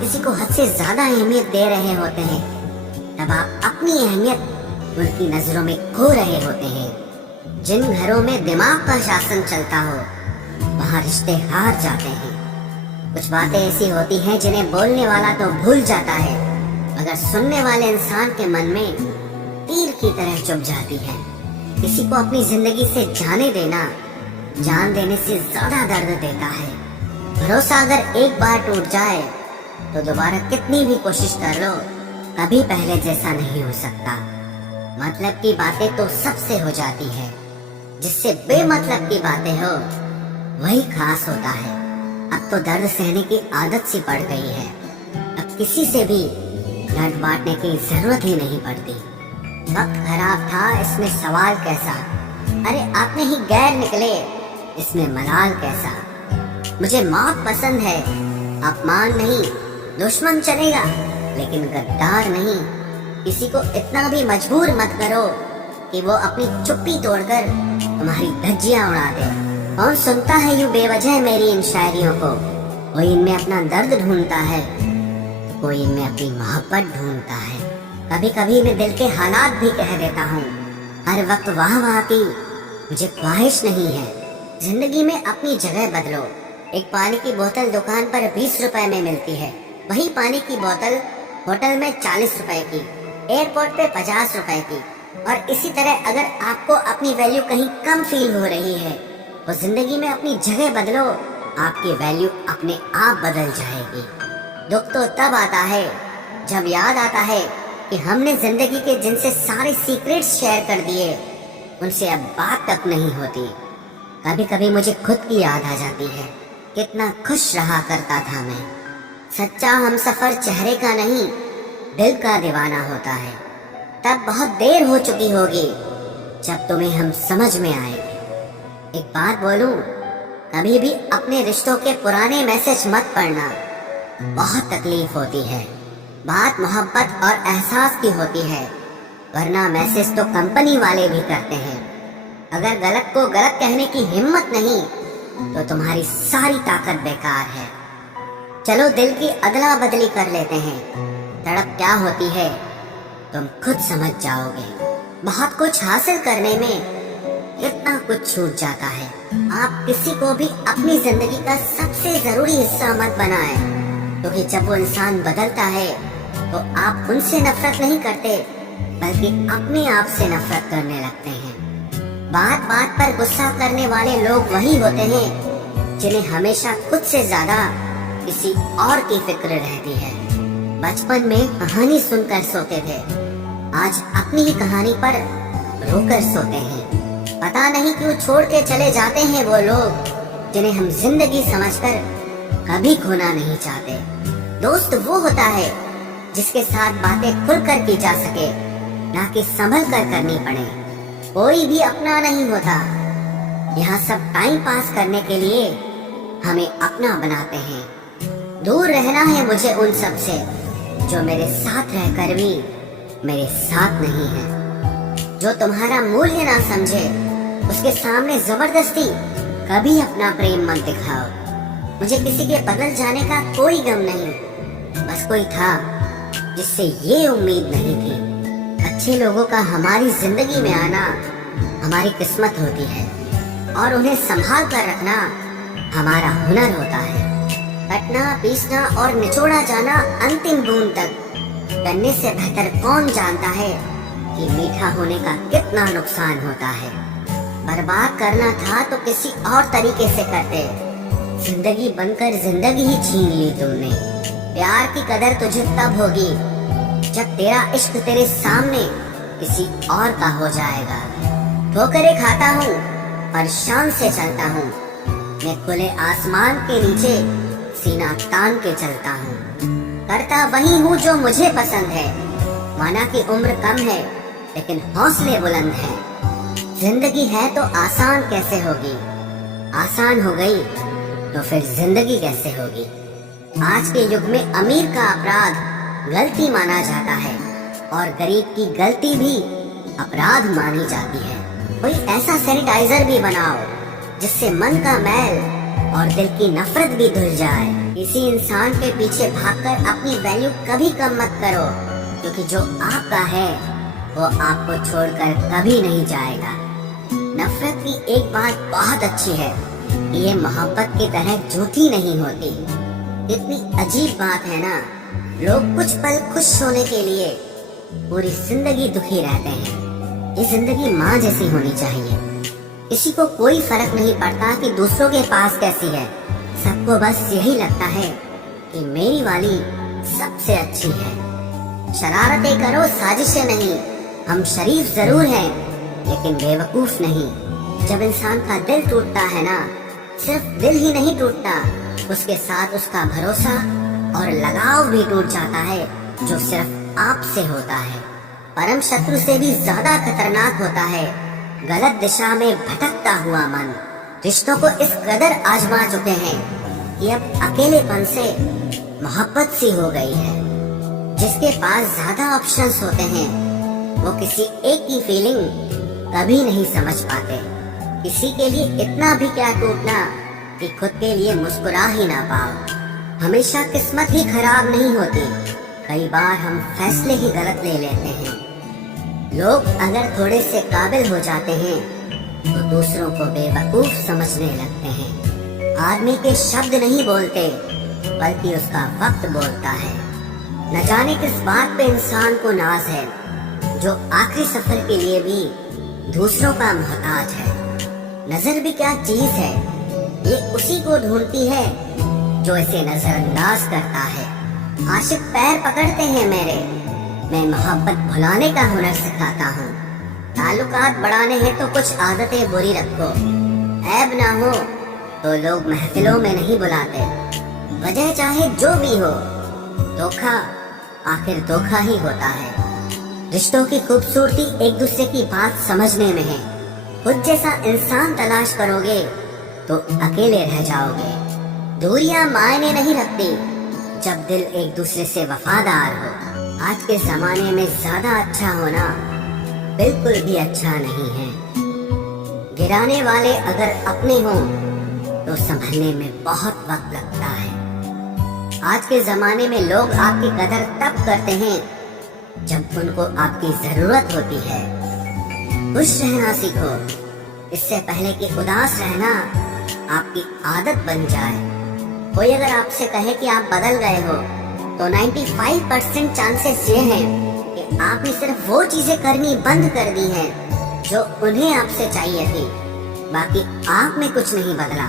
किसी को हद से ज्यादा अहमियत दे रहे होते हैं, तब आप अपनी अहमियत उनकी नजरों में खो रहे होते हैं। जिन घरों में दिमाग का शासन चलता हो, वहाँ रिश्ते हार जाते हैं। कुछ बातें ऐसी होती हैं जिन्हें बोलने वाला तो भूल जाता है, मगर सुनने वाले इंसान के मन में तीर की तरह चुभ जाती है। किसी को अपनी जिंदगी से जाने देना जान देने से ज्यादा दर्द देता है। भरोसा अगर एक बार टूट जाए तो दोबारा कितनी भी कोशिश कर लो, कभी पहले जैसा नहीं हो सकता। मतलब की बातें तो सबसे हो जाती है, जिससे बेमतलब की बातें हो वही खास होता है। अब तो दर्द सहने की आदत सी पड़ गई है। अब किसी से भी दर्द बांटने की जरूरत ही नहीं पड़ती। वक्त खराब था, इसमें सवाल कैसा। अरे आपने ही गैर निकले, इसमें मलाल कैसा। मुझे मौत पसंद है, अपमान नहीं, दुश्मन चलेगा लेकिन गद्दार नहीं। किसी को इतना भी मजबूर मत करो कि वो अपनी चुप्पी तोड़कर तुम्हारी धज्जियां उड़ा दे। कौन सुनता है यूं बेवजह मेरी इन शायरियों को। कोई इनमें अपना दर्द ढूंढता है, तो कोई इनमें अपनी मोहब्बत ढूंढता है। कभी कभी मैं दिल के हालात भी कह देता हूँ। हर वक्त वाह वाह की मुझे ख्वाहिश नहीं है। जिंदगी में अपनी जगह बदलो। एक पानी की बोतल दुकान पर 20 रुपए में मिलती है, वही पानी की बोतल होटल में 40 रुपए की, एयरपोर्ट पे 50 रुपए की। और इसी तरह अगर आपको अपनी वैल्यू कहीं कम फील हो रही है तो जिंदगी में अपनी जगह बदलो, आपकी वैल्यू अपने आप बदल जाएगी। दुख तो तब आता है जब याद आता है कि हमने जिंदगी के जिनसे सारे सीक्रेट्स शेयर कर दिए, उनसे अब बात तक नहीं होती। कभी कभी मुझे खुद की याद आ जाती है, कितना खुश रहा करता था मैं। सच्चा हमसफर चेहरे का नहीं, दिल का दीवाना होता है। तब बहुत देर हो चुकी होगी जब तुम्हें हम समझ में आएंगे। एक बात बोलूं, कभी भी अपने रिश्तों के पुराने मैसेज मत पढ़ना, बहुत तकलीफ होती है। बात मोहब्बत और एहसास की होती है, वरना मैसेज तो कंपनी वाले भी करते हैं। अगर गलत को गलत कहने की हिम्मत नहीं तो तुम्हारी सारी ताकत बेकार है। चलो दिल की अदला बदली कर लेते हैं, तड़प क्या होती है तुम खुद समझ जाओगे। बहुत कुछ हासिल करने में इतना कुछ छूट जाता है। आप किसी को भी अपनी जिंदगी का सबसे जरूरी हिस्सा मत बनाएं, क्योंकि जब वो इंसान बदलता है तो आप उनसे नफरत नहीं करते, बल्कि अपने आप से नफरत करने लगते हैं। बात बात पर गुस्सा करने वाले लोग वही होते हैं जिन्हें हमेशा खुद से ज्यादा किसी और की फिक्र रहती है। बचपन में कहानी सुनकर सोते थे, आज अपनी ही कहानी पर रोकर सोते हैं। पता नहीं क्यों छोड़ के चले जाते हैं वो लोग जिन्हें हम जिंदगी समझकर कभी खोना नहीं चाहते। दोस्त वो होता है जिसके साथ बातें खुलकर की जा सके, ना कि संभल कर करनी पड़े। कोई भी अपना नहीं होता, यहाँ सब टाइम पास करने के लिए हमें अपना बनाते हैं। दूर रहना है मुझे उन सब से जो मेरे साथ रहकर भी मेरे साथ नहीं है। जो तुम्हारा मूल्य ना समझे, उसके सामने जबरदस्ती कभी अपना प्रेम मत दिखाओ। मुझे किसी के बदल जाने का कोई गम नहीं, बस कोई था जिससे ये उम्मीद नहीं थी। अच्छे लोगों का हमारी जिंदगी में आना हमारी किस्मत होती है, और उन्हें संभाल कर रखना हमारा हुनर होता है। कटना, पीसना और निचोड़ा जाना अंतिम बूंद तक करने से बेहतर कौन जानता है कि मीठा होने का कितना नुकसान होता है। बर्बाद करना था तो किसी और तरीके से करते, जिंदगी बनकर जिंदगी ही छीन ली तुमने। प्यार की कदर तुझे तब होगी जब तेरा इश्क तेरे सामने किसी और का हो जाएगा। ठोकरें खाता हूँ पर शान से चलता हूँ, मैं खुले आसमान के नीचे सीना तान के चलता हूँ। करता वही हूँ जो मुझे पसंद है, माना कि उम्र कम है लेकिन हौसले बुलंद है। जिंदगी है तो आसान कैसे होगी, आसान हो गई तो फिर जिंदगी कैसे होगी। आज के युग में अमीर का अपराध गलती माना जाता है और गरीब की गलती भी अपराध मानी जाती है। कोई ऐसा सैनिटाइजर भी बनाओ जिससे मन का मैल और दिल की नफरत भी धुल जाए। किसी इंसान के पीछे भागकर अपनी वैल्यू कभी कम मत करो, क्योंकि जो आपका है वो आपको छोड़कर कभी नहीं जाएगा। नफरत की एक बात बहुत अच्छी है कि ये मोहब्बत की तरह झूठी नहीं होती। इतनी अजीब बात है ना, लोग कुछ पल खुश होने के लिए पूरी जिंदगी दुखी रहते हैं। ये जिंदगी माँ जैसी होनी चाहिए। किसी को कोई फर्क नहीं पड़ता कि दूसरों के पास कैसी है, सबको बस यही लगता है कि मेरी वाली सबसे अच्छी है। शरारतें करो, साजिशें नहीं। हम शरीफ जरूर हैं, लेकिन बेवकूफ नहीं। जब इंसान का दिल टूटता है ना, सिर्फ दिल ही नहीं टूटता, उसके साथ उसका भरोसा और लगाव भी टूट जाता है, जो सिर्फ आपसे होता है। परम शत्रु से भी ज्यादा खतरनाक होता है गलत दिशा में भटकता हुआ मन। रिश्तों को इस कदर आजमा चुके हैं कि अब अकेलेपन से मोहब्बत सी हो गई है। जिसके पास ज्यादा ऑप्शंस होते हैं वो किसी एक की फीलिंग कभी नहीं समझ पाते। किसी के लिए इतना भी क्या टूटना कि खुद के लिए मुस्कुरा ही ना पाओ। हमेशा किस्मत ही खराब नहीं होती, कई बार हम फैसले ही गलत ले लेते हैं। लोग अगर थोड़े से काबिल हो जाते हैं तो दूसरों को बेवकूफ समझने लगते हैं। आदमी के शब्द नहीं बोलते, बल्कि उसका वक्त बोलता है। न जाने किस बात पे इंसान को नाज है, जो आखिरी सफर के लिए भी दूसरों का मोहताज है। नजर भी क्या चीज है, ये उसी को ढूंढती है जो इसे नजरअंदाज करता है। आशिक पैर पकड़ते हैं मेरे, मैं मोहब्बत भुलाने का हुनर सिखाता हूँ। ताल्लुकात बढ़ाने हैं तो कुछ आदतें बुरी रखो। ऐब ना हो तो लोग महफिलों में नहीं बुलाते, वजह चाहे जो भी हो। धोखा आखिर धोखा ही होता है। रिश्तों की खूबसूरती एक दूसरे की बात समझने में है। खुद जैसा इंसान तलाश करोगे तो अकेले रह जाओगे। दूरियां मायने नहीं रखती जब दिल एक दूसरे से वफादार हो। आज के जमाने में ज्यादा अच्छा होना बिल्कुल भी अच्छा नहीं है। गिराने वाले अगर अपने हों तो संभलने में बहुत वक्त लगता है। आज के जमाने में लोग आपकी कदर तब करते हैं जब उनको आपकी जरूरत होती है। खुश रहना सीखो, इससे पहले कि उदास रहना आपकी आदत बन जाए। कोई अगर आपसे कहे कि आप बदल गए हो तो 95% चांसेस ये हैं कि आपने सिर्फ वो चीजें करनी बंद कर दी हैं जो उन्हें आपसे चाहिए थी। बाकी आप में कुछ नहीं बदला।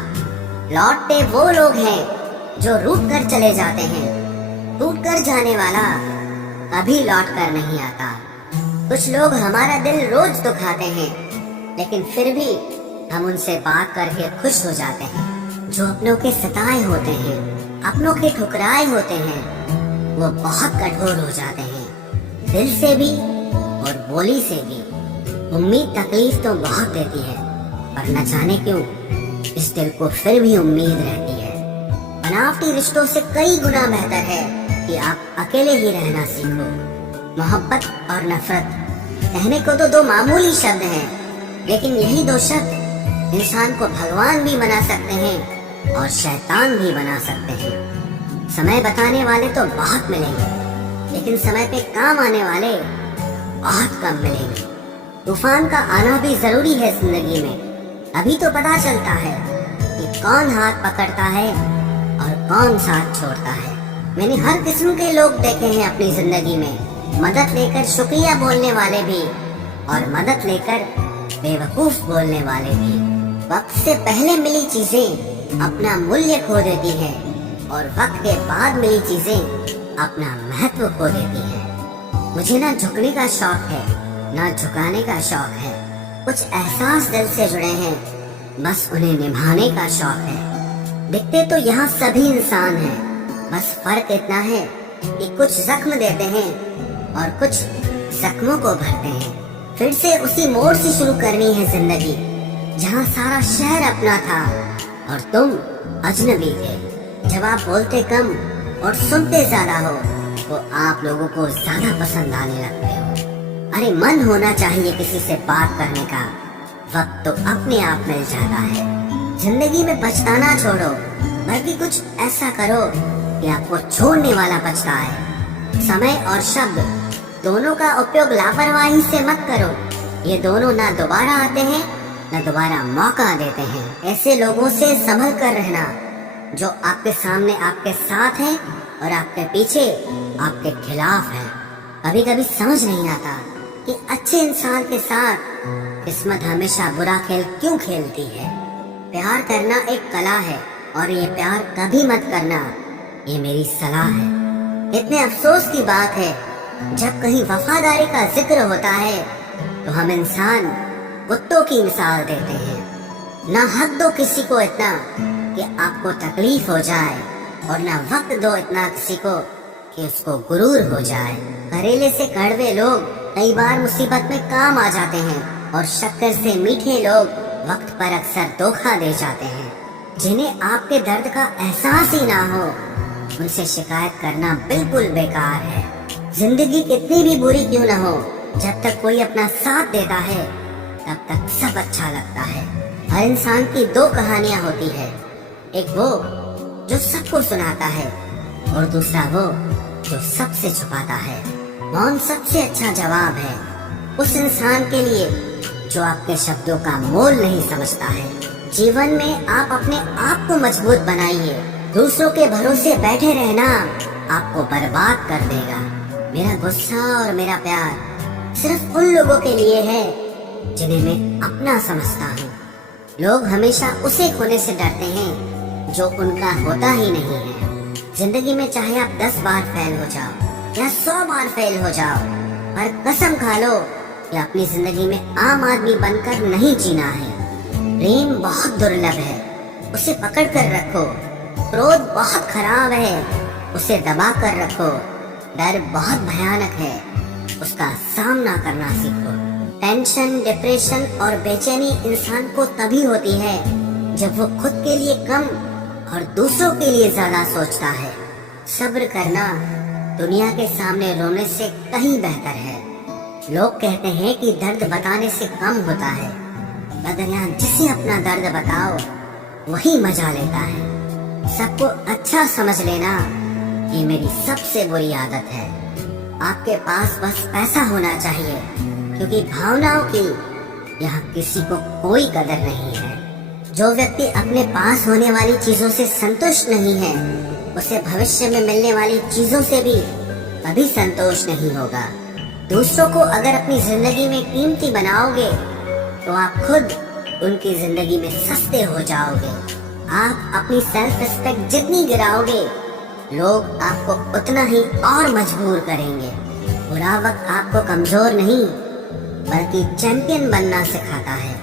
लौटते वो लोग हैं जो रूठ कर चले जाते हैं। टूट कर जाने वाला कभी लौट कर नहीं आता। कुछ लोग हमारा दिल रोज दुखाते हैं, लेकिन फिर भी हम उनसे बात करके खुश हो जाते हैं। जो अपनों के सताए होते हैं, अपनों के ठुकराए होते हैं, वो बहुत कठोर हो जाते हैं, दिल से भी और बोली से भी। उम्मीद तकलीफ तो बहुत देती है, पर न जाने क्यों इस दिल को फिर भी उम्मीद रहती है। बनावटी रिश्तों से कई गुना बेहतर है कि आप अकेले ही रहना सीखो। मोहब्बत और नफरत कहने को तो दो मामूली शब्द हैं, लेकिन यही दो शब्द इंसान को भगवान भी बना सकते हैं और शैतान भी बना सकते हैं। समय बताने वाले तो बहुत मिलेंगे, लेकिन समय पे काम आने वाले बहुत कम मिलेंगे। तूफान का आना भी जरूरी है जिंदगी में, अभी तो पता चलता है कि कौन हाथ पकड़ता है और कौन साथ छोड़ता है। मैंने हर किस्म के लोग देखे हैं अपनी जिंदगी में, मदद लेकर शुक्रिया बोलने वाले भी और मदद लेकर बेवकूफ बोलने वाले भी। वक्त से पहले मिली चीजें अपना मूल्य खो देती है और वक्त के बाद मिली चीजें अपना महत्व खो देती है। मुझे ना झुकने का शौक है, ना झुकाने का शौक है। कुछ एहसास दिल से जुड़े हैं, बस उन्हें निभाने का शौक है। दिखते तो यहाँ सभी इंसान हैं, बस फर्क इतना है कि कुछ जख्म देते हैं और कुछ जख्मों को भरते हैं। फिर से उसी मोड़ से शुरू करनी है जिंदगी, जहाँ सारा शहर अपना था और तुम अजनबी थे। जब आप बोलते कम और सुनते ज्यादा हो तो आप लोगों को ज्यादा पसंद आने लगते हो। अरे मन होना चाहिए किसी से बात करने का, वक्त तो अपने आप मिल जाता है। जिंदगी में पछताना छोड़ो, बल्कि कुछ ऐसा करो कि आपको छोड़ने वाला पछताए। समय और शब्द दोनों का उपयोग लापरवाही से मत करो। ये दोनों ना दोबारा आते हैं, ना दोबारा मौका देते हैं। ऐसे लोगों से संभल कर रहना जो आपके सामने आपके साथ हैं और आपके पीछे आपके खिलाफ हैं। कभी कभी समझ नहीं आता कि अच्छे इंसान के साथ किस्मत हमेशा बुरा खेल क्यों खेलती है। प्यार करना एक कला है और ये प्यार कभी मत करना, ये मेरी सलाह है। इतने अफसोस की बात है, जब कहीं वफादारी का जिक्र होता है तो हम इंसान कुत्तों की मिसाल देते हैं। ना हक दो किसी को इतना कि आपको तकलीफ हो जाए, और ना वक्त दो इतना किसी को कि उसको गुरूर हो जाए। करेले से कड़वे लोग कई बार मुसीबत में काम आ जाते हैं, और शक्कर से मीठे लोग वक्त पर अक्सर धोखा दे जाते हैं। जिन्हें आपके दर्द का एहसास ही ना हो, उनसे शिकायत करना बिल्कुल बेकार है। जिंदगी कितनी भी बुरी क्यों ना हो, जब तक कोई अपना साथ देता है तब तक सब अच्छा लगता है। हर इंसान की दो कहानियां होती है, एक वो जो सबको सुनाता है और दूसरा वो जो सबसे छुपाता है। मौन सबसे अच्छा जवाब है उस इंसान के लिए जो आपके शब्दों का मोल नहीं समझता है। जीवन में आप अपने आप को मजबूत बनाइए। दूसरों के भरोसे बैठे रहना आपको बर्बाद कर देगा। मेरा गुस्सा और मेरा प्यार सिर्फ उन लोगों के लिए है जिन्हें मैं अपना समझता हूँ। लोग हमेशा उसे खोने से डरते हैं जो उनका होता ही नहीं है। जिंदगी में चाहे आप 10 बार फेल हो जाओ या 100 बार फेल हो जाओ, पर कसम खा लो कि अपनी जिंदगी में आम आदमी बनकर नहीं जीना है। प्रेम बहुत दुर्लभ है, उसे पकड़ कर रखो। क्रोध बहुत खराब है, उसे दबा कर रखो। डर बहुत भयानक है, उसका सामना करना सीखो। टेंशन, डिप्रेशन और बेचैनी इंसान को तभी होती है जब वो खुद के लिए कम और दूसरों के लिए ज्यादा सोचता है। सब्र करना दुनिया के सामने रोने से कहीं बेहतर है। लोग कहते हैं कि दर्द बताने से कम होता है, मगर यहाँ जिसे अपना दर्द बताओ वही मजा लेता है। सबको अच्छा समझ लेना ये मेरी सबसे बुरी आदत है। आपके पास बस पैसा होना चाहिए, क्योंकि भावनाओं की यहाँ किसी को कोई कदर नहीं है। जो व्यक्ति अपने पास होने वाली चीजों से संतुष्ट नहीं है, उसे भविष्य में मिलने वाली चीजों से भी कभी संतोष नहीं होगा। दूसरों को अगर अपनी जिंदगी में कीमती बनाओगे तो आप खुद उनकी जिंदगी में सस्ते हो जाओगे। आप अपनी सेल्फ रिस्पेक्ट जितनी गिराओगे, लोग आपको उतना ही और मजबूर करेंगे। बुरा वक्त आपको कमजोर नहीं बल्कि चैंपियन बनना सिखाता है।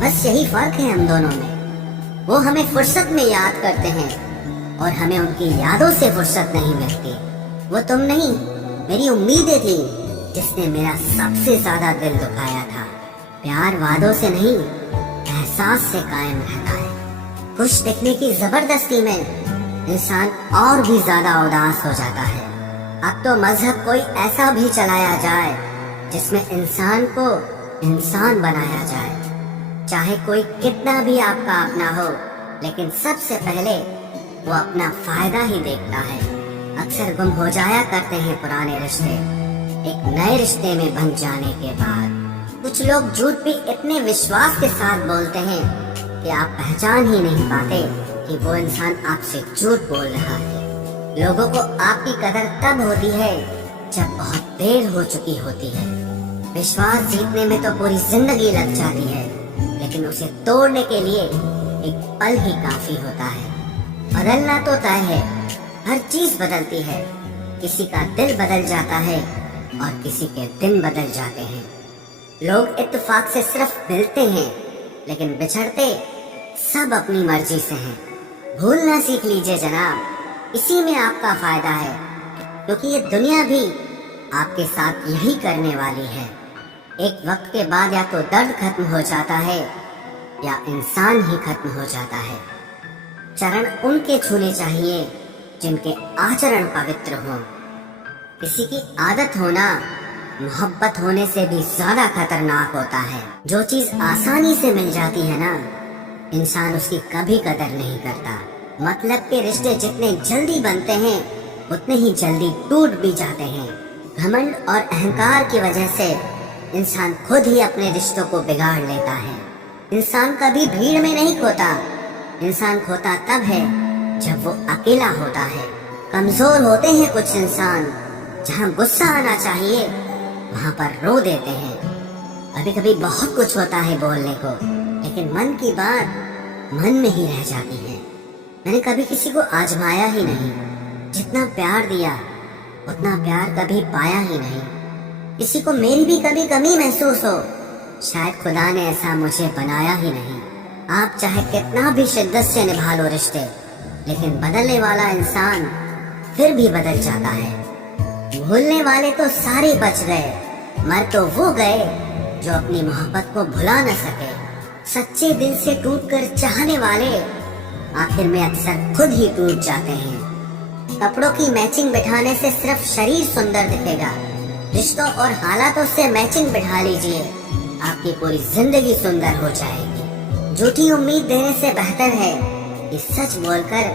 बस यही फर्क है हम दोनों में। वो हमें फुर्सत में याद करते हैं और हमें उनकी यादों से फुर्सत नहीं मिलती। वो तुम नहीं, मेरी उम्मीदें थी जिसने मेरा सबसे ज्यादा दिल दुखाया था। प्यार वादों से नहीं, एहसास से कायम रहता है। खुश दिखने की जबरदस्ती में इंसान और भी ज्यादा उदास हो जाता है। अब तो मजहब कोई ऐसा भी चलाया जाए जिसमें इंसान को इंसान बनाया जाए। चाहे कोई कितना भी आपका अपना हो, लेकिन सबसे पहले वो अपना फायदा ही देखता है। अक्सर गुम हो जाया करते हैं पुराने रिश्ते एक नए रिश्ते में बन जाने के बाद। कुछ लोग झूठ भी इतने विश्वास के साथ बोलते हैं कि आप पहचान ही नहीं पाते कि वो इंसान आपसे झूठ बोल रहा है। लोगों को आपकी कदर तब होती है जब बहुत देर हो चुकी होती है। विश्वास जीतने में तो पूरी जिंदगी लग जाती है, लेकिन उसे तोड़ने के लिए एक पल ही काफी होता है। बदलना तो तय है, हर चीज बदलती है। किसी का दिल बदल जाता है और किसी के दिन बदल जाते हैं। लोग इत्तेफाक से सिर्फ मिलते हैं, लेकिन बिछड़ते सब अपनी मर्जी से हैं। भूलना सीख लीजिए जनाब, इसी में आपका फायदा है, क्योंकि ये दुनिया भी आपके साथ यही करने वाली है। एक वक्त के बाद या तो दर्द खत्म हो जाता है या इंसान ही खत्म हो जाता है। चरण उनके छूने चाहिए जिनके आचरण पवित्र हों। किसी की आदत होना मोहब्बत होने से भी ज्यादा खतरनाक होता है। जो चीज आसानी से मिल जाती है ना, इंसान उसकी कभी कदर नहीं करता। मतलब के रिश्ते जितने जल्दी बनते हैं उतने ही जल्दी टूट भी जाते हैं। घमंड और अहंकार की वजह से इंसान खुद ही अपने रिश्तों को बिगाड़ लेता है। इंसान कभी भीड़ में नहीं खोता, इंसान खोता तब है जब वो अकेला होता है। कमजोर होते हैं कुछ इंसान, जहाँ गुस्सा आना चाहिए वहाँ पर रो देते हैं। कभी कभी बहुत कुछ होता है बोलने को, लेकिन मन की बात मन में ही रह जाती है। मैंने कभी किसी को आजमाया ही नहीं, जितना प्यार दिया उतना प्यार कभी पाया ही नहीं। किसी को मेरी भी कभी कमी महसूस हो, शायद खुदा ने ऐसा मुझे बनाया ही नहीं। आप चाहे कितना भी शिद्दत से निभा लो रिश्ते, लेकिन बदलने वाला इंसान फिर भी बदल जाता है। भूलने वाले तो सारे बच गए, मर तो वो गए जो अपनी मोहब्बत को भुला न सके। सच्चे दिल से टूटकर चाहने वाले आखिर में अक्सर खुद ही टूट जाते हैं। कपड़ों की मैचिंग बिठाने से सिर्फ शरीर सुंदर दिखेगा, रिश्तों और हालातों से मैचिंग बिठा लीजिए, आपकी पूरी जिंदगी सुंदर हो जाएगी। झूठी उम्मीद देने से बेहतर है कि सच बोलकर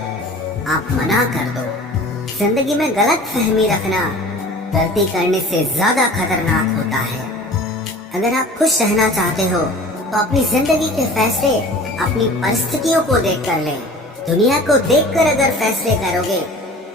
आप मना कर दो। जिंदगी में गलत फहमी रखना गलती करने से ज्यादा खतरनाक होता है। अगर आप खुश रहना चाहते हो तो अपनी जिंदगी के फैसले अपनी परिस्थितियों को देख कर लें। दुनिया को देखकर अगर फैसले करोगे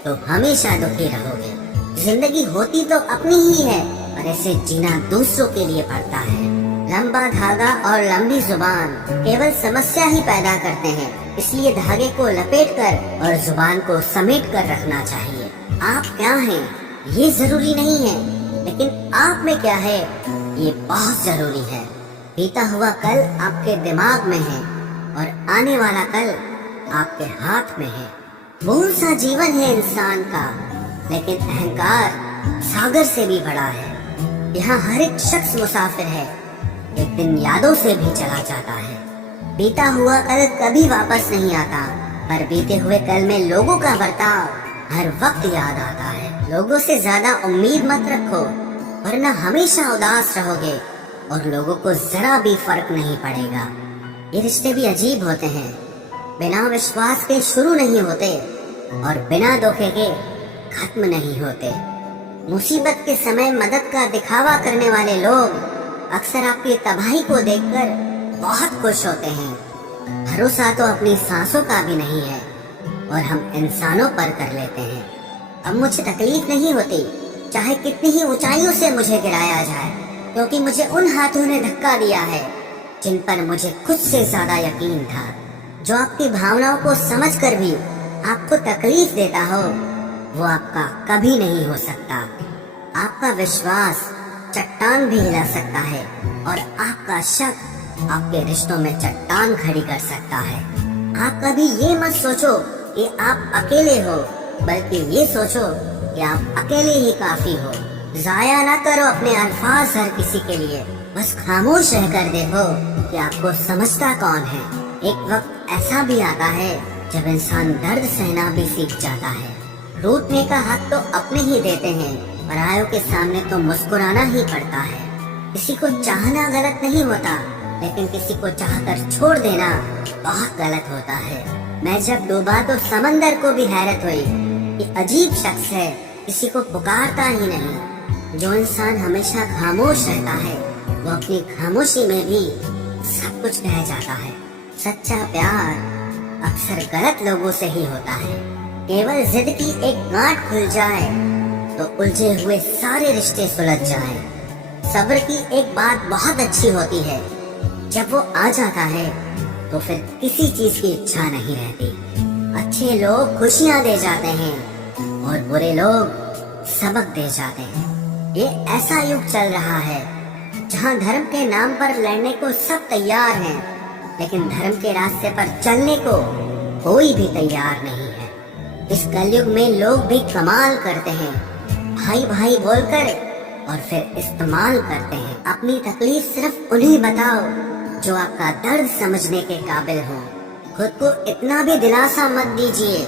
तो हमेशा दुखी रहोगे। जिंदगी होती तो अपनी ही है, पर इसे जीना दूसरों के लिए पड़ता है। लंबा धागा और लंबी जुबान केवल समस्या ही पैदा करते हैं, इसलिए धागे को लपेट कर और जुबान को समेट कर रखना चाहिए। आप क्या हैं ये जरूरी नहीं है, लेकिन आप में क्या है ये बहुत जरूरी है। बीता हुआ कल आपके दिमाग में है और आने वाला कल आपके हाथ में है। बहुत सा जीवन है इंसान का, लेकिन अहंकार सागर से भी बड़ा है। यहाँ हर एक शख्स मुसाफिर है, एक दिन यादों से भी चला जाता है। बीता हुआ कल कभी वापस नहीं आता, पर बीते हुए कल में लोगों का बर्ताव हर वक्त याद आता है। लोगों से ज्यादा उम्मीद मत रखो, वरना हमेशा उदास रहोगे और लोगों को जरा भी फर्क नहीं पड़ेगा। ये रिश्ते भी अजीब होते हैं, बिना विश्वास के शुरू नहीं होते और बिना धोखे के खत्म नहीं होते। मुसीबत के समय मदद का दिखावा करने वाले लोग अक्सर आपकी तबाही को देखकर बहुत खुश होते हैं। भरोसा तो अपनी सांसों का भी नहीं है और हम इंसानों पर कर लेते हैं। अब मुझे तकलीफ नहीं होती, चाहे कितनी ही ऊंचाइयों से मुझे गिराया जाए, क्योंकि मुझे उन हाथों ने धक्का दिया है जिन पर मुझे खुद से ज्यादा यकीन था। जो आपकी भावनाओं को समझकर भी आपको तकलीफ देता हो, वो आपका कभी नहीं हो सकता। आपका विश्वास चट्टान भी हिला सकता है और आपका शक आपके रिश्तों में चट्टान खड़ी कर सकता है। आप कभी ये मत सोचो कि आप अकेले हो, बल्कि ये सोचो कि आप अकेले ही काफी हो। जाया ना करो अपने अल्फाज हर किसी के लिए, बस खामोश रहकर देखो कि आपको समझता कौन है। एक वक्त ऐसा भी आता है जब इंसान दर्द सहना भी सीख जाता है। रूठने का हक तो अपने ही देते हैं, परायों के सामने तो मुस्कुराना ही पड़ता है। किसी को चाहना गलत नहीं होता, लेकिन किसी को चाहकर छोड़ देना बहुत गलत होता है। मैं जब डूबा तो समंदर को भी हैरत हुई कि अजीब शख्स है, किसी को पुकारता ही नहीं। जो इंसान हमेशा खामोश रहता है वो अपनी खामोशी में भी सब कुछ कह जाता है। सच्चा प्यार अक्सर गलत लोगों से ही होता है। केवल जिद की एक गांठ खुल जाए तो उलझे हुए सारे रिश्ते सुलझ जाएं। सब्र की एक बात बहुत अच्छी होती है, जब वो आ जाता है तो फिर किसी चीज की इच्छा नहीं रहती। अच्छे लोग खुशियां दे जाते हैं और बुरे लोग सबक दे जाते हैं। ये ऐसा युग चल रहा है जहाँ धर्म के नाम पर लड़ने को सब तैयार हैं, लेकिन धर्म के रास्ते पर चलने को कोई भी तैयार नहीं है। इस कलयुग में लोग भी कमाल करते हैं, भाई भाई बोलकर और फिर इस्तेमाल करते हैं। अपनी तकलीफ सिर्फ उन्हें बताओ जो आपका दर्द समझने के काबिल हो। खुद को इतना भी दिलासा मत दीजिए,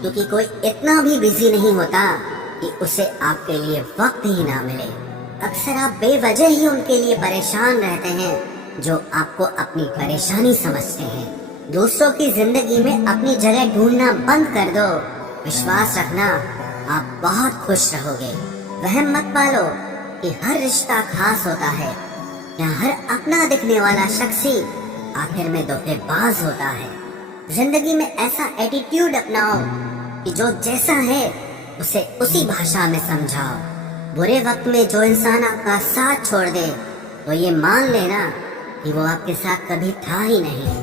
क्योंकि कोई इतना भी बिजी नहीं होता कि उसे आपके लिए वक्त ही ना मिले। अक्सर आप बेवजह ही उनके लिए परेशान रहते हैं जो आपको अपनी परेशानी समझते हैं। दूसरों की जिंदगी में अपनी जगह ढूंढना बंद कर दो। विश्वास रखना, आप बहुत खुश रहोगे। वहम मत पालो कि हर रिश्ता खास होता है या हर अपना दिखने वाला शख्स ही आखिर में धोखेबाज होता है। जिंदगी में ऐसा एटीट्यूड अपनाओ कि जो जैसा है उसे उसी भाषा में समझाओ। बुरे वक्त में जो इंसान आपका साथ छोड़ दे तो ये मान लेना कि वो आपके साथ कभी था ही नहीं।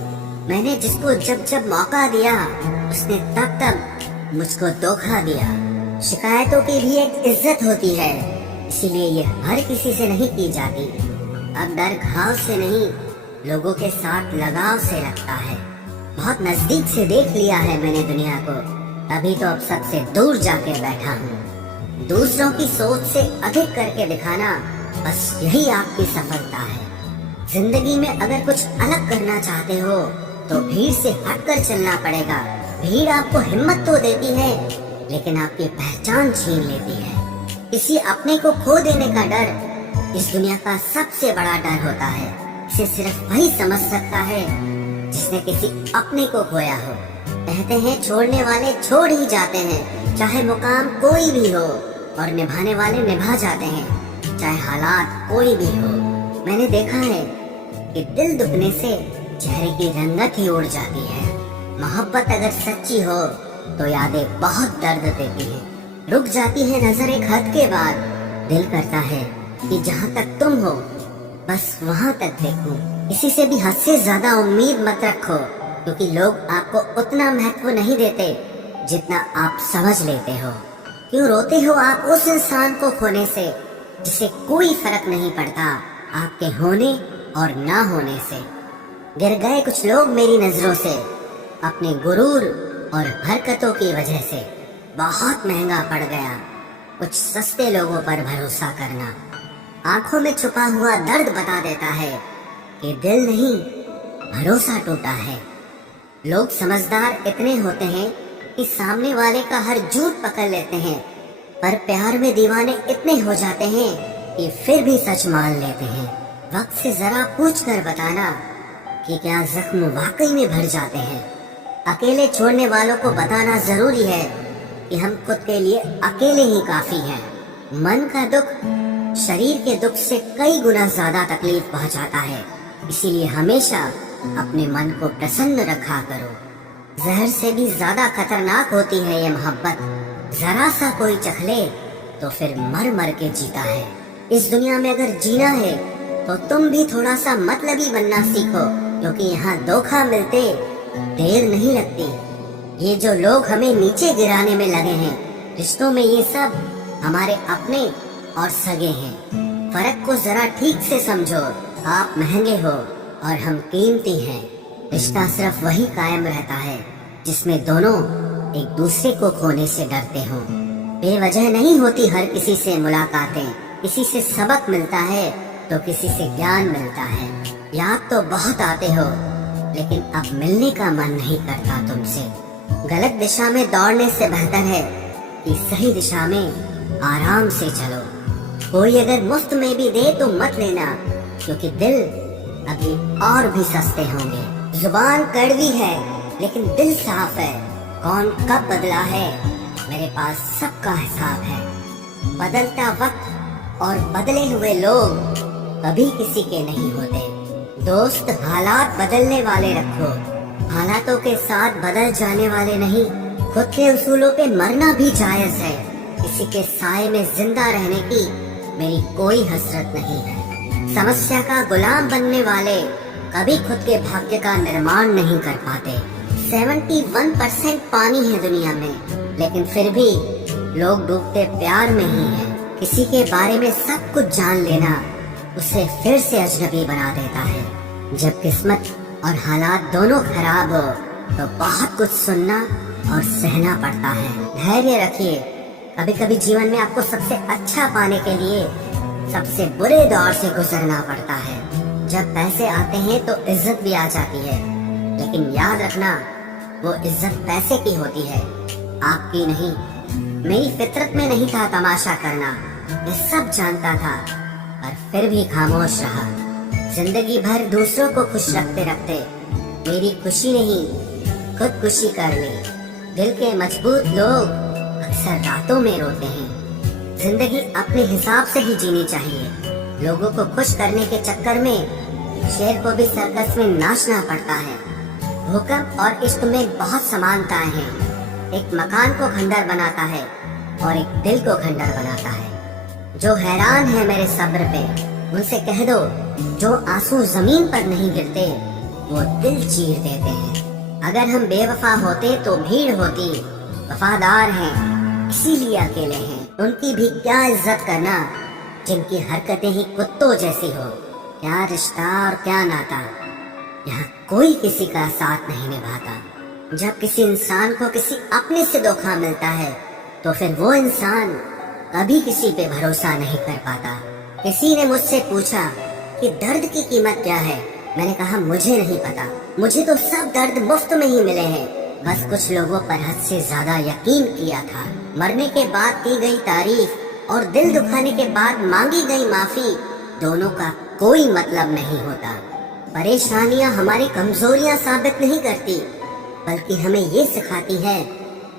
मैंने जिसको जब जब मौका दिया उसने तब तब मुझको धोखा दिया। शिकायतों की भी एक इज्जत होती है, इसीलिए ये हर किसी से नहीं की जाती। अब डर घाव से नहीं, लोगों के साथ लगाव से लगता है। बहुत नजदीक से देख लिया है मैंने दुनिया को, तभी तो अब सबसे दूर जाके बैठा हूँ। दूसरों की सोच से अधिक करके दिखाना, बस यही आपकी सफलता है। जिंदगी में अगर कुछ अलग करना चाहते हो तो भीड़ से हटकर चलना पड़ेगा। भीड़ आपको हिम्मत तो देती है, लेकिन आपकी पहचान छीन लेती है। किसी अपने को खो देने का डर इस दुनिया का सबसे बड़ा डर होता है। इसे सिर्फ वही समझ सकता है जिसने किसी अपने को खोया हो। कहते हैं छोड़ने वाले छोड़ ही जाते हैं, चाहे मुकाम कोई भी हो, और निभाने वाले निभा जाते हैं, चाहे हालात कोई भी हो। मैंने देखा है कि दिल दुखने से चेहरे की रंगत ही उड़ जाती है। मोहब्बत अगर सच्ची हो तो यादें बहुत दर्द देती हैं। रुक जाती है नजर एक हद के बाद। दिल करता है कि जहाँ तक तुम हो बस वहाँ तक देखूं। किसी से भी हद से ज्यादा उम्मीद मत रखो, क्योंकि लोग आपको उतना महत्व नहीं देते जितना आप समझ लेते हो। क्यों रोते हो आप उस इंसान को खोने से जिसे कोई फर्क नहीं पड़ता आपके होने और ना होने से। गिर गए कुछ लोग मेरी नजरों से अपने गुरूर और हरकतों की वजह से। बहुत महंगा पड़ गया कुछ सस्ते लोगों पर भरोसा करना। आंखों में छुपा हुआ दर्द बता देता है कि दिल नहीं, भरोसा टूटा है। लोग समझदार इतने होते हैं कि सामने वाले का हर झूठ पकड़ लेते हैं, पर प्यार में दीवाने इतने हो जाते हैं कि फिर भी सच मान लेते हैं। वक्त से जरा पूछ कर बताना कि क्या जख्म वाकई में भर जाते हैं। अकेले छोड़ने वालों को बताना जरूरी है कि हम खुद के लिए अकेले ही काफी हैं। मन का दुख शरीर के दुख से कई गुना ज्यादा तकलीफ पहुंचाता है, इसीलिए हमेशा अपने मन को प्रसन्न रखा करो। जहर से भी ज्यादा खतरनाक होती है ये मोहब्बत। जरा सा कोई चख ले तो फिर मर मर के जीता है। इस दुनिया में अगर जीना है तो तुम भी थोड़ा सा मतलबी बनना सीखो, क्योंकि यहाँ धोखा मिलते देर नहीं लगती। ये जो लोग हमें नीचे गिराने में लगे हैं, रिश्तों में ये सब हमारे अपने और सगे हैं। फर्क को जरा ठीक से समझो। आप महंगे हो और हम कीमती हैं। रिश्ता सिर्फ वही कायम रहता है जिसमें दोनों एक दूसरे को खोने से डरते हो। बेवजह नहीं होती हर किसी से मुलाकातें। किसी से सबक मिलता है तो किसी से ज्ञान मिलता है। याद तो बहुत आते हो, लेकिन अब मिलने का मन नहीं करता तुमसे। गलत दिशा में दौड़ने से बेहतर है कि सही दिशा में आराम से चलो। कोई अगर मुफ्त में भी दे तो मत लेना, क्योंकि दिल अभी और भी सस्ते होंगे। जुबान कड़वी है लेकिन दिल साफ है। कौन कब बदला है मेरे पास सबका हिसाब है। बदलता वक्त और बदले हुए लोग कभी किसी के नहीं होते। दोस्त हालात बदलने वाले रखो, हालातों के साथ बदल जाने वाले नहीं। खुद के उसूलों पे मरना भी जायज है। किसी के साए में जिंदा रहने की मेरी कोई हसरत नहीं है। समस्या का गुलाम बनने वाले कभी खुद के भाग्य का निर्माण नहीं कर पाते। 71% पानी है दुनिया में, लेकिन फिर भी लोग डूबते प्यार में ही हैं। किसी के बारे में सब कुछ जान लेना उसे फिर से अजनबी बना देता है। जब किस्मत और हालात दोनों खराब हो तो बहुत कुछ सुनना और सहना पड़ता है। धैर्य रखिए। कभी कभी जीवन में आपको सबसे अच्छा पाने के लिए सबसे बुरे दौर से गुजरना पड़ता है। जब पैसे आते हैं तो इज्जत भी आ जाती है, लेकिन याद रखना वो इज्जत पैसे की होती है, आपकी नहीं। मेरी फितरत में नहीं था तमाशा करना, मैं सब जानता था, पर फिर भी खामोश रहा। जिंदगी भर दूसरों को खुश रखते रखते मेरी खुशी नहीं खुदकुशी कर ले। दिल के मजबूत लोग अक्सर रातों में रोते हैं। जिंदगी अपने हिसाब से ही जीनी चाहिए। लोगों को खुश करने के चक्कर में शेर को भी सर्कस में नाचना पड़ता है। भूकंप और इश्क में बहुत समानताएं हैं। एक मकान को खंडर बनाता है और एक दिल को खंडर बनाता है। जो हैरान है मेरे सब्र पे, उनसे कह दो जो आंसू जमीन पर नहीं गिरते वो दिल चीर देते हैं। अगर हम बेवफा होते तो भीड़ होती। वफादार हैं इसीलिए अकेले हैं। उनकी भी क्या इज्जत करना जिनकी हरकतें ही कुत्तों जैसी हो। क्या रिश्ता और क्या नाता, यहाँ कोई किसी का साथ नहीं निभाता। जब किसी इंसान को किसी अपने से धोखा मिलता है तो फिर वो इंसान कभी किसी पे भरोसा नहीं कर पाता। किसी ने मुझसे पूछा कि दर्द की कीमत क्या है। मैंने कहा मुझे नहीं पता, मुझे तो सब दर्द मुफ्त में ही मिले हैं। बस कुछ लोगों पर हद से ज्यादा यकीन किया था। मरने के बाद की गई तारीफ और दिल दुखाने के बाद मांगी गई माफी, दोनों का कोई मतलब नहीं होता। परेशानियां हमारी कमजोरियां साबित नहीं करती, बल्कि हमें ये सिखाती है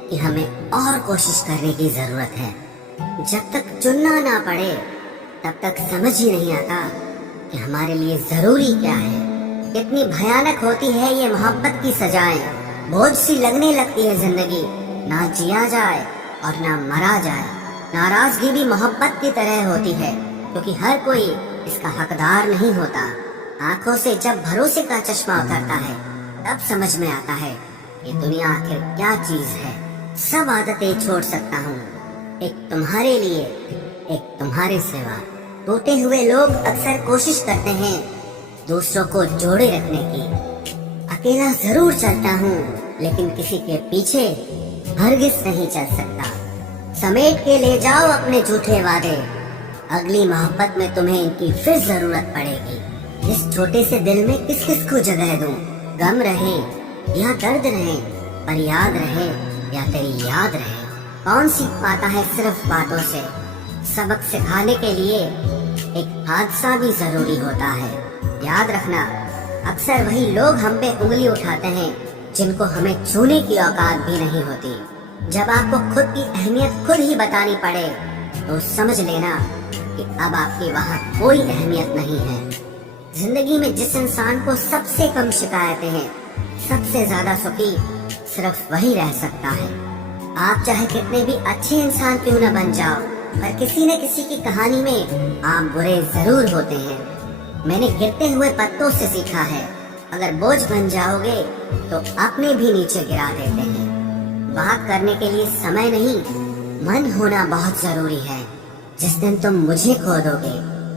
कि हमें और कोशिश करने की जरूरत है। जब तक चुनना ना पड़े तब तक समझ ही नहीं आता कि हमारे लिए जरूरी क्या है। कितनी भयानक होती है ये मोहब्बत की सजाएं। बोझ सी लगने लगती है जिंदगी, ना जिया जाए और ना मरा जाए। नाराजगी भी मोहब्बत की तरह होती है, क्योंकि हर कोई इसका हकदार नहीं होता। आंखों से जब भरोसे का चश्मा उतरता है तब समझ में आता है कि दुनिया आखिर क्या चीज है। सब आदतें छोड़ सकता हूँ, एक तुम्हारे लिए, एक तुम्हारे सिवा। टूटे हुए लोग अक्सर कोशिश करते हैं दूसरों को जोड़े रखने की। अकेला जरूर चलता हूँ, लेकिन किसी के पीछे हरगिज नहीं चल सकता। समेट के ले जाओ अपने झूठे वादे, अगली मोहब्बत में तुम्हें इनकी फिर जरूरत पड़ेगी। इस छोटे से दिल में किस किस को जगह दूं? गम रहे या दर्द रहे, पर याद रहे या तेरी याद रहे। कौन सीख पाता है सिर्फ बातों से? सबक सिखाने के लिए एक हादसा भी जरूरी होता है। याद रखना, अक्सर वही लोग हम पे उंगली उठाते हैं जिनको हमें छूने की औकात भी नहीं होती। जब आपको खुद की अहमियत खुद ही बतानी पड़े तो समझ लेना कि अब आपकी वहाँ कोई अहमियत नहीं है। जिंदगी में जिस इंसान को सबसे कम शिकायतें हैं, सबसे ज्यादा सुखी सिर्फ वही रह सकता है। आप चाहे कितने भी अच्छे इंसान क्यों न बन जाओ, पर किसी न किसी की कहानी में आप बुरे जरूर होते हैं। मैंने गिरते हुए पत्तों से सीखा है, अगर बोझ बन जाओगे तो अपने भी नीचे गिरा देते हैं। बात करने के लिए समय नहीं, मन होना बहुत जरूरी है। जिस दिन तुम मुझे खो दोगे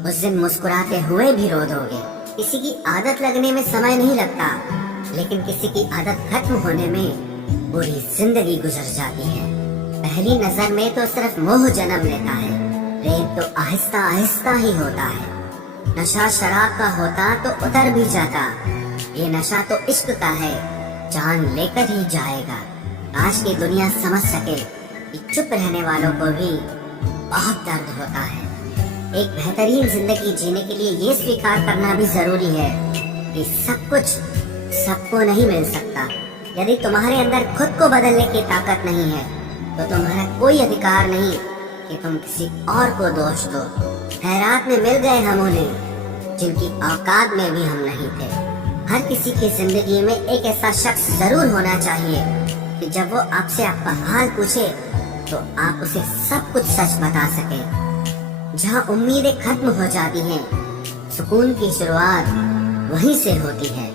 उस दिन मुस्कुराते हुए भी रो दोगे। किसी की आदत लगने में समय नहीं लगता, लेकिन किसी की आदत खत्म होने में पूरी जिंदगी गुजर जाती है। पहली नजर में तो सिर्फ मोह जन्म लेता है, प्रेम तो आहिस्ता आहिस्ता ही होता है। नशा शराब का होता तो उतर भी जाता, ये नशा तो इश्क का है, जान लेकर ही जाएगा। आज की दुनिया समझ सके कि चुप रहने वालों को भी बहुत दर्द होता है। एक बेहतरीन जिंदगी जीने के लिए ये स्वीकार करना भी जरूरी है कि सब कुछ सबको नहीं मिल सकता। यदि तुम्हारे अंदर खुद को बदलने की ताकत नहीं है तो तुम्हारा कोई अधिकार नहीं कि तुम किसी और को दोष दो। खैरात में मिल गए हम उन्हें जिनकी औकात में भी हम नहीं थे। हर किसी की जिंदगी में एक ऐसा शख्स जरूर होना चाहिए कि जब वो आपसे आपका हाल पूछे तो आप उसे सब कुछ सच बता सके। जहाँ उम्मीदें खत्म हो जाती हैं, सुकून की शुरुआत वहीं से होती है।